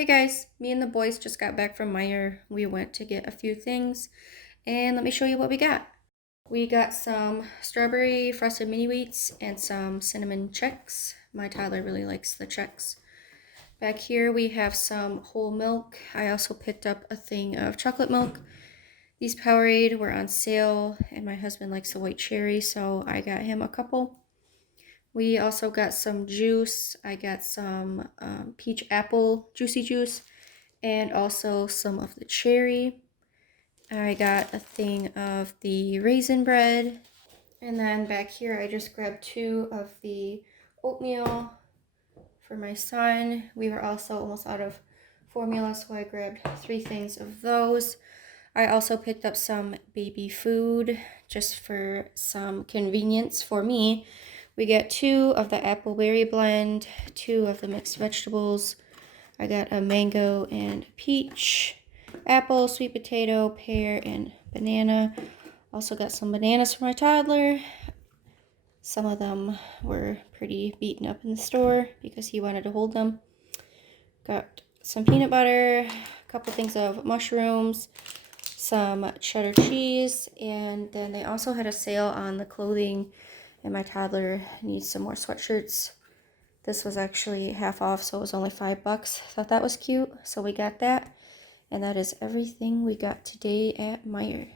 Hey guys, me and the boys just got back from Meijer. We went to get a few things, and let me show you what we got. We got some strawberry frosted mini wheats and some cinnamon Chex. My toddler really likes the Chex. Back here we have some whole milk. I also picked up a thing of chocolate milk. These Powerade were on sale, and my husband likes the white cherry, so I got him a couple. We also got some juice. I got some peach apple juicy juice and also some of the cherry. I got a thing of the raisin bread. And then back here I just grabbed 2 of the oatmeal for my son. We were also almost out of formula, so I grabbed 3 things of those. I also picked up some baby food just for some convenience for me. We got 2 of the apple berry blend, 2 of the mixed vegetables. I got a mango and peach, apple, sweet potato, pear, and banana. Also got some bananas for my toddler. Some of them were pretty beaten up in the store because he wanted to hold them. Got some peanut butter, a couple things of mushrooms, some cheddar cheese, and then they also had a sale on the clothing, and my toddler needs some more sweatshirts. This was actually half off, so it was only $5. Thought that was cute, so we got that. And that is everything we got today at Meijer.